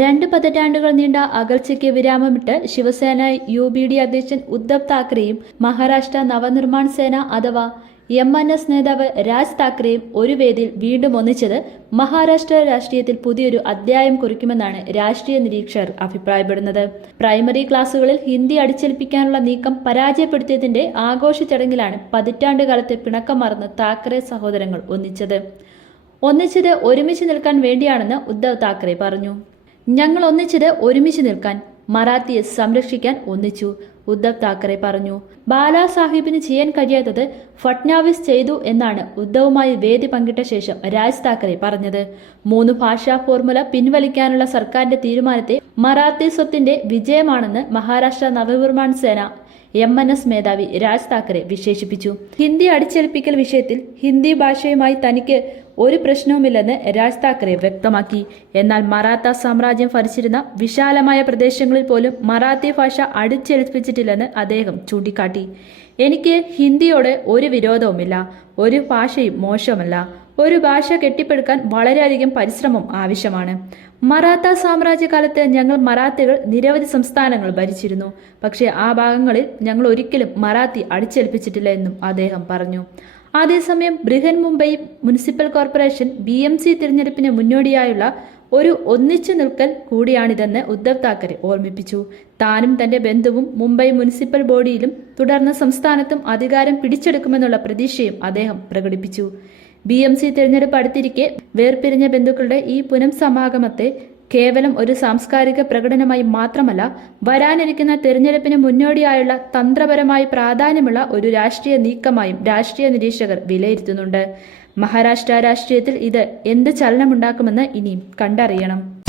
രണ്ട് പതിറ്റാണ്ടുകൾ നീണ്ട അകൽച്ചയ്ക്ക് വിരാമമിട്ട് ശിവസേന യു ബി ഡി അധ്യക്ഷൻ ഉദ്ധവ് താക്കറെയും മഹാരാഷ്ട്ര നവനിർമ്മാൺ സേന അഥവാ എം എൻ എസ് നേതാവ് രാജ് താക്കറെയും ഒരു വേദിയിൽ വീണ്ടും ഒന്നിച്ചത് മഹാരാഷ്ട്ര രാഷ്ട്രീയത്തിൽ പുതിയൊരു അധ്യായം കുറിക്കുമെന്നാണ് രാഷ്ട്രീയ നിരീക്ഷകർ അഭിപ്രായപ്പെടുന്നത്. പ്രൈമറി ക്ലാസുകളിൽ ഹിന്ദി അടിച്ചേൽപ്പിക്കാനുള്ള നീക്കം പരാജയപ്പെടുത്തിയതിന്റെ ആഘോഷ ചടങ്ങിലാണ് പതിറ്റാണ്ട് കാലത്തെ പിണക്കം മറന്ന് താക്കറെ സഹോദരങ്ങൾ ഒന്നിച്ചത്. ഒന്നിച്ചത് ഒരുമിച്ച് നിൽക്കാൻ വേണ്ടിയാണെന്ന് ഉദ്ധവ് താക്കറെ പറഞ്ഞു. ഞങ്ങൾ ഒന്നിച്ചത് ഒരുമിച്ച് നിൽക്കാൻ മറാത്തിയെ സംരക്ഷിക്കാൻ ഒന്നിച്ചു ഉദ്ധവ് താക്കറെ പറഞ്ഞു. ബാലാ സാഹിബിന് ചെയ്യാൻ കഴിയാത്തത് ഫട്നാവിസ് ചെയ്തു എന്നാണ് ഉദ്ധവുമായി വേദി പങ്കിട്ട ശേഷം രാജ് താക്കറെ പറഞ്ഞത്. മൂന്ന് ഭാഷാ ഫോർമുല പിൻവലിക്കാനുള്ള സർക്കാരിന്റെ തീരുമാനത്തെ മറാത്തി സ്വത്തിന്റെ വിജയമാണെന്ന് മഹാരാഷ്ട്ര നവനിർമ്മാൺ സേന എം എൻ എസ് മേധാവി രാജ് താക്കറെ വിശേഷിപ്പിച്ചു. ഹിന്ദി അടിച്ചേൽപ്പിക്കൽ വിഷയത്തിൽ ഹിന്ദി ഭാഷയുമായി തനിക്ക് ഒരു പ്രശ്നവുമില്ലെന്ന് രാജ് താക്കറെ വ്യക്തമാക്കി. എന്നാൽ മറാത്ത സാമ്രാജ്യം ഭരിച്ചിരുന്ന വിശാലമായ പ്രദേശങ്ങളിൽ പോലും മറാത്തി ഭാഷ അടിച്ചേൽപ്പിച്ചിട്ടില്ലെന്ന് അദ്ദേഹം ചൂണ്ടിക്കാട്ടി. എനിക്ക് ഹിന്ദിയോട് ഒരു വിരോധവുമില്ല ഒരു ഭാഷയും മോശമല്ല ഒരു ഭാഷ കെട്ടിപ്പടുക്കാൻ വളരെയധികം പരിശ്രമം ആവശ്യമാണ്. മറാത്ത സാമ്രാജ്യകാലത്ത് ഞങ്ങൾ മറാത്തികൾ നിരവധി സംസ്ഥാനങ്ങൾ ഭരിച്ചിരുന്നു. പക്ഷേ ആ ഭാഗങ്ങളിൽ ഞങ്ങൾ ഒരിക്കലും മറാത്തി അടിച്ചേൽപ്പിച്ചിട്ടില്ല എന്നും അദ്ദേഹം പറഞ്ഞു. അതേസമയം Brihanmumbai municipal corporation B M C തിരഞ്ഞെടുപ്പിന് മുന്നോടിയായുള്ള ഒരു ഒന്നിച്ചു നിൽക്കൽ കൂടിയാണിതെന്ന് ഉദ്ധവ് താക്കറെ ഓർമ്മിപ്പിച്ചു. താനും തന്റെ ബന്ധുവും മുംബൈ മുനിസിപ്പൽ ബോഡിയിലും തുടർന്ന് സംസ്ഥാനത്തും അധികാരം പിടിച്ചെടുക്കുമെന്നുള്ള പ്രതീക്ഷയും അദ്ദേഹം പ്രകടിപ്പിച്ചു. ബി എം സി തിരഞ്ഞെടുപ്പ് അടുത്തിരിക്കെ വേർപിരിഞ്ഞ ബന്ധുക്കളുടെ ഈ പുനഃസമാഗമത്തെ കേവലം ഒരു സാംസ്കാരിക പ്രകടനമായി മാത്രമല്ല വരാനിരിക്കുന്ന തെരഞ്ഞെടുപ്പിന് മുന്നോടിയായുള്ള തന്ത്രപരമായി പ്രാധാന്യമുള്ള ഒരു രാഷ്ട്രീയ നീക്കമായും രാഷ്ട്രീയ നിരീക്ഷകർ വിലയിരുത്തുന്നുണ്ട്. മഹാരാഷ്ട്ര രാഷ്ട്രീയത്തിൽ ഇത് എന്ത് ചലനമുണ്ടാക്കുമെന്ന് ഇനിയും കണ്ടറിയണം.